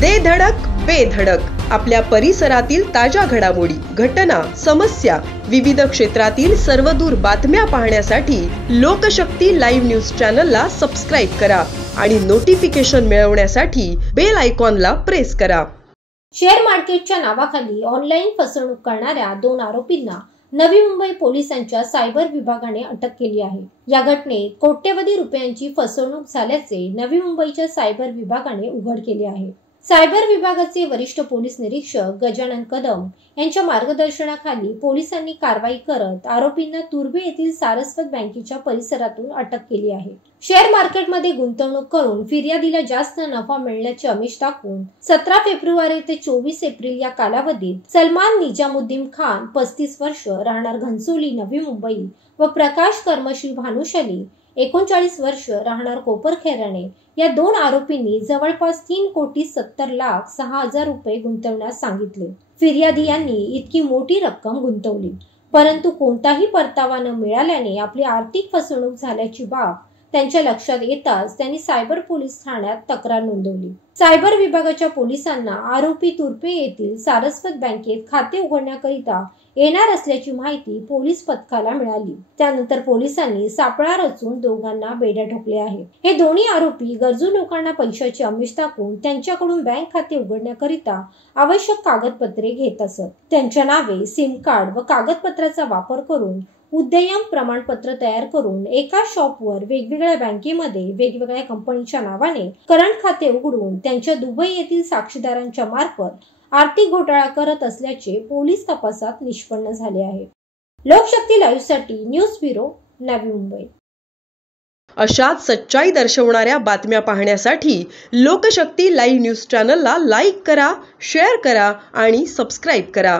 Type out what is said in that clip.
दे धडक बेधडक आपल्या परिसरातील ताज्या घडामोडी, घटना, समस्या, विविध क्षेत्रातील सर्वदूर बातम्या पाहण्यासाठी लोकशक्ती लाईव्ह न्यूज चॅनलला सबस्क्राईब करा आणि नोटिफिकेशन मिळवण्यासाठी बेल आयकॉनला प्रेस करा। शेअर मार्केटच्या नावाखाली ऑनलाईन फसवणूक करणाऱ्या 2 आरोपींना नवी मुंबई पोलिसांच्या सायबर विभागाने अटक केली आहे। या घटनेत कोट्यवधी रुपयांची फसवणूक झाल्याचे नवी मुंबईच्या सायबर विभागाने उघड केले आहे। सायबर विभागाचे वरिष्ठ पोलीस निरीक्षक गजानन कदम यांच्या मार्गदर्शनाखाली पोलिसांनी कारवाई करत आरोपींना तुर्भे येथील सारस्वत बँकेच्या परिसरातून अटक केली आहे। शेअर मार्केटमध्ये गुंतवणूक करून फिर्यादीला जास्त नफा मिळण्याचे आमिष दाखवून 17 फेब्रुवारी ते 24 एप्रिल या कालावधीत सलमान निजामुद्दीन खान 35 वर्ष राहणार घनसोली नवी मुंबई व प्रकाश कर्मशील भानुशाली 39 वर्ष राहणार कोपरखैरणे या 2 आरोपींनी जवळपास 3,70,06,000 रुपये गुंतवण्यास सांगितले। फिर्यादी यांनी इतकी मोठी रक्कम गुंतवली, परंतु कोणताही परतावा न मिळाल्याने आपली आर्थिक फसवणूक झाल्याची बाब त्यांच्या लक्षात येताच त्यांनी सायबर पोलीस ठाण्यात तक्रार नोंदवली। सायबर विभागाच्या पोलिसांना आरोपी तुर्भे येथील सारस्वत बँकेत खाते उघडण्याकरिता येणार असल्याची माहिती पोलीस पथकाला मिळाली। त्यानंतर पोलिसांनी सापळा रचून दोघांना बेड्या ठोकले आहे। हे दोन्ही आरोपी गरजू लोकांना पैशाचे आमिष दाखवून त्यांच्याकडून बँक खाते उघडण्याकरिता आवश्यक कागदपत्रे घेत असत। त्यांच्या नावे सिम कार्ड व कागदपत्राचा वापर करून उद्यम प्रमाणपत्र तयार करून एका शॉपवर वेगवेगळ्या बँकेमध्ये वेगवेगळ्या कंपनीच्या नावाने करंट खाते उघडून त्यांच्या दुबई येथील साक्षीदारांच्या मार्फत आर्थिक घोटाळा करत असल्याचे पोलीस तपासात निष्पन्न झाले आहे। लोकशक्ती लाईव्ह साठी न्यूज ब्युरो, नवी मुंबई। अशाच सच्चाई दर्शवणाऱ्या बातम्या पाहण्यासाठी लोकशक्ती लाईव्ह न्यूज चॅनलला लाईक करा, शेअर करा आणि सबस्क्राईब करा।